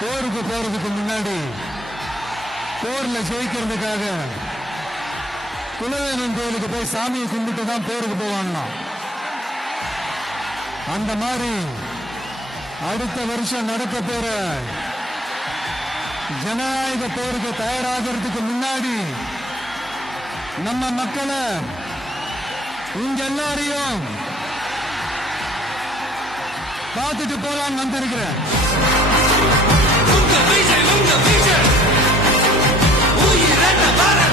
போருக்கு போறதுக்கு முன்னாடி போர்ல ஜெயிக்கிறதுக்காக குலதெய்வம் கோயிலுக்கு போய் சாமியை கும்பிட்டு தான் போருக்கு போவாங்க. அந்த மாதிரி அடுத்த வருஷம் நடக்க போற ஜனநாயக போருக்கு தயாராகிறதுக்கு முன்னாடி நம்ம மக்களை இங்க எல்லாரையும் பார்த்துட்டு போலான்னு வந்திருக்கிறேன். உங்க விஜய் உயிரட்ட பாரு